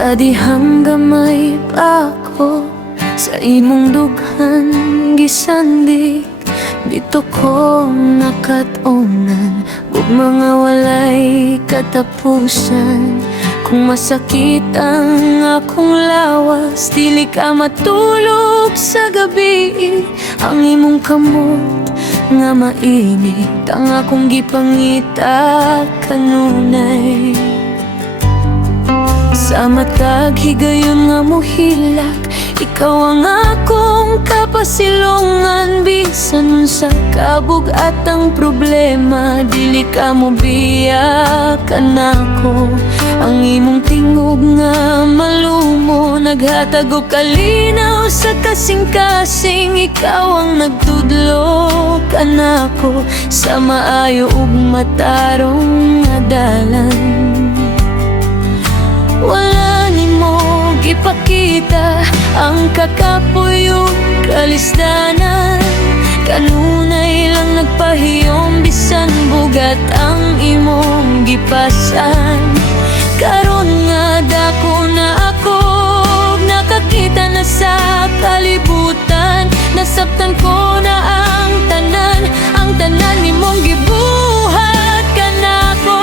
sa dihang gamay pa ako, sa imong dughan gisandig. Dito ko nakatunan, ug mga walay katapusan. Kung masakit ang akong lawas, dili ka matulog sa gabi. Ang imong kamot nga mainit, ang akong gipangita kanunay. Sa matag higayon nga mohilak, ikaw ang akong kapasilungan. Bisan sa kabugat ang problema, dili ka mo biyakan ako. Ang imong tingog nga malumo, naghatag og kalinaw sa kasing-kasing. Ikaw ang nagtudlo kanako sa maayo ug matarong nga dalan. Wala nimo gipakita ang kakapuyong kalisdanan. Kanunay lang nagpahiyom, bisan bugat ang imong gipasan. Karon nga dako na ako, nakakita na sa kalibutan. Nasabtan ko na ang tanan nimong gibuhat kanako.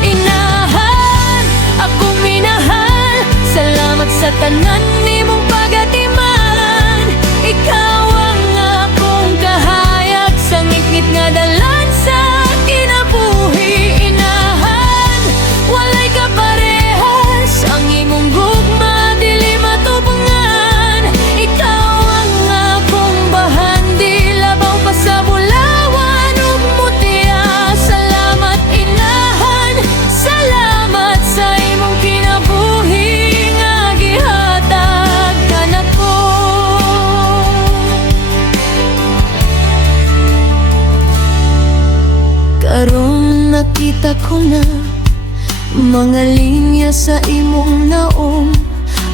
Inahan akong minahal, salamat sa tanan nimong pagatiman. Ikaw ang akong kahayag sa ngit-ngit nga dalan sa kinabuhi. Inahan, walay kaparehas, ang imong gugma dili matubangan. Ikaw ang akong bahan, di labaw pa sa bulawan ug mutya. Salamat inahan, salamat sa imong kinabuhi nga gihatag kanako. Karon nakita ko na mga linya sa imong naong,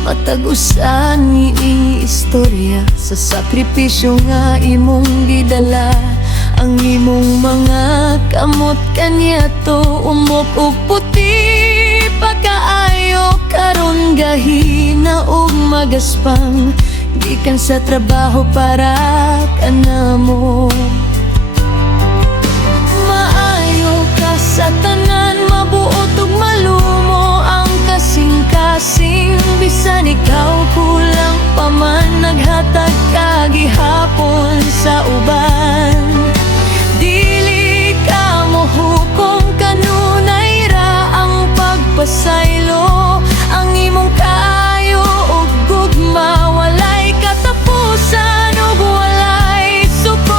matag-usan ni istorya sa sakripisyo nga imong gidala. Ang imong mga kamot kanyato, umok ug puti pagkaayo. Karon gahina ug magaspang, gikan sa trabaho para kanamo. Sa tanan mabuot ug malumo ang kasing-kasing. Bisan ikaw kulang pa man, naghatag ka gihapon sa uban. Dili ka mohukom, kanunay ra ang pagpasaylo. Ang imong kaayo ug gugma, walay katapusan ug walay sukon.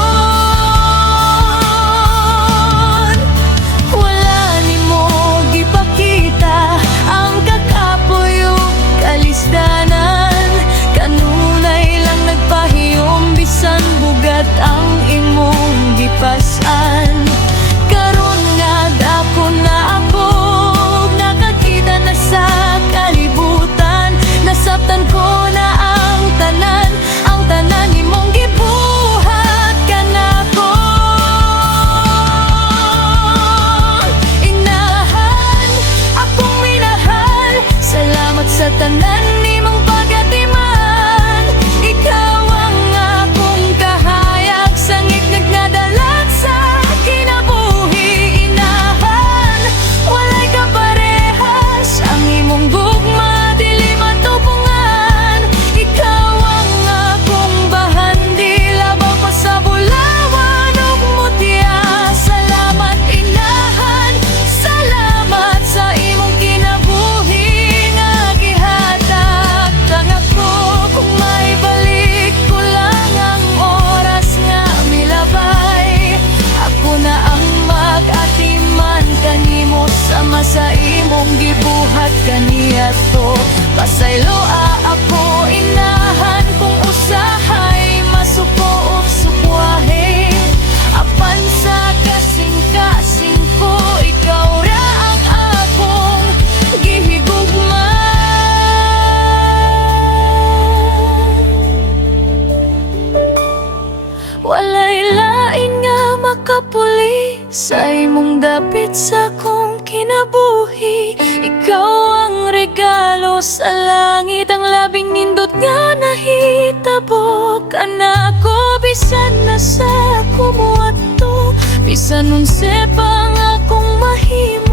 Kanunay lang nagpahiyom, bisan bugat ang imong gipasan. Karon nga dako na ako, nakakita na sa kalibutan. Nasabtan ko na ang tanan imong gibuhat kanako. Inahan akong minahal, salamat sa tanan nimong pagatiman. Ikaw ang akong kahayag sa ngit-ngit nga dalan sa kinabuhi. Inahan, walay kaparehas, ang imong gugma dili matubangan. Ikaw ang akong bahan, di labaw pa sa bulawan ug mutya. Salamat inahan, salamat sa imong kinabuhi nga gihatag kanako. Kung may balik ko lang ang oras nga milabay, ako na ang mag-atiman kanimo, sama sa imong gibuhat kaniadto. Pasayloa ako inahan, kung usahay masuko ug sukwahe. Apan sa kasing-kasing ko, ikaw ra ang akong gihigugma. Walay lain nga makapuli sa imong dapit sa kong kinabuhi. Ikaw ang regalo sa langit, ang labing nindot nga nahitabo. Kanako bisan na sa kumuato, bisan unse pa nga akong mahimo.